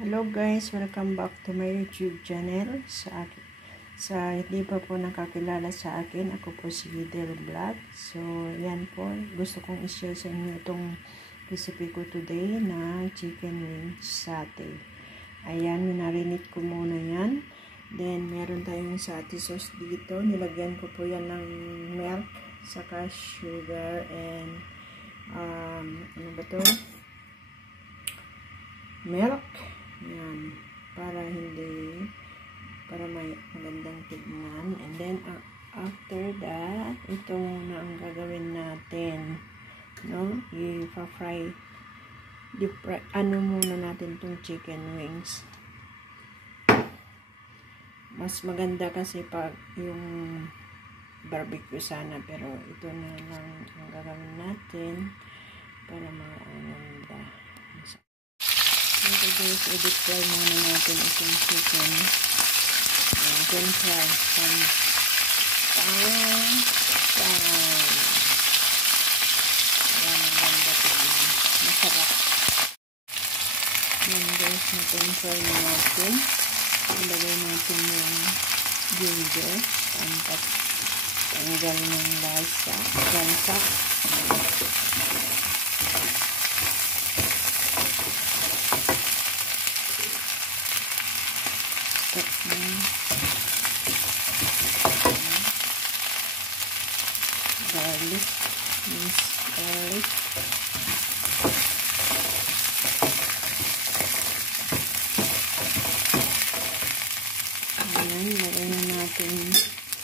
Hello guys, welcome back to my YouTube channel. Sa hindi pa po nakakilala sa akin, ako po si Del Vlog. So, yan po. Gusto kong i-share sa inyo itong recipe ko today na chicken wings satay. Ayan, minarinate ko muna yan. Then, meron tayong satay sauce dito. Nilagyan ko po yan ng milk, saka sugar, and ano ba to? Milk. Yan, para may magandang tignan. And then after that, ito muna ang gagawin natin, no? I-fry, muna natin tong chicken wings. Mas maganda kasi pag yung barbecue sana, pero ito na lang ang gagawin natin para maganda. Ito guys, edit fry muna natin itong chicken. Then fry some time. Maganda ito. Masarap. Yan guys, natin fry na natin. Ilagay natin yung ginger. Tanggal ng lansa. Garlic, minced garlic, ayan,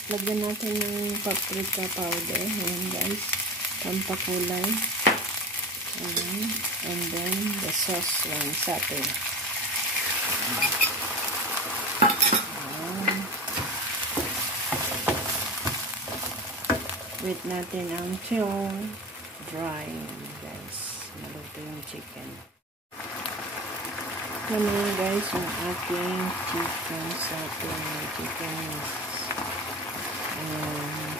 lagyan natin ng paprika powder, ayan guys, pampakulay, ayan, and then the sauce lang, satay. Wait natin ang chong dry, guys. Maluto yung chicken. Ito na guys, yung ating chicken satay. Ayan.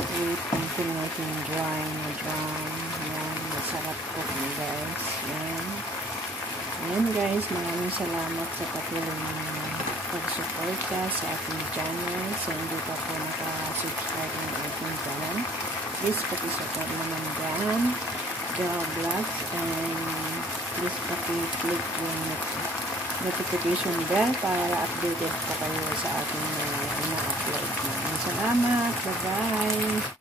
Wait until natin dry na brown. Ayan. Masarap po guys. Ayan. Ayan guys, maraming salamat sa patuloy pag-suporta sa aking channel. So, hindi pa po naka-subscribe ng aking channel. Please, pag-support naman dyan. Del Vlog. And please, pag-click yung notification bell para updated po kayo sa aking mga ina-upload. Maraming salamat. Bye-bye.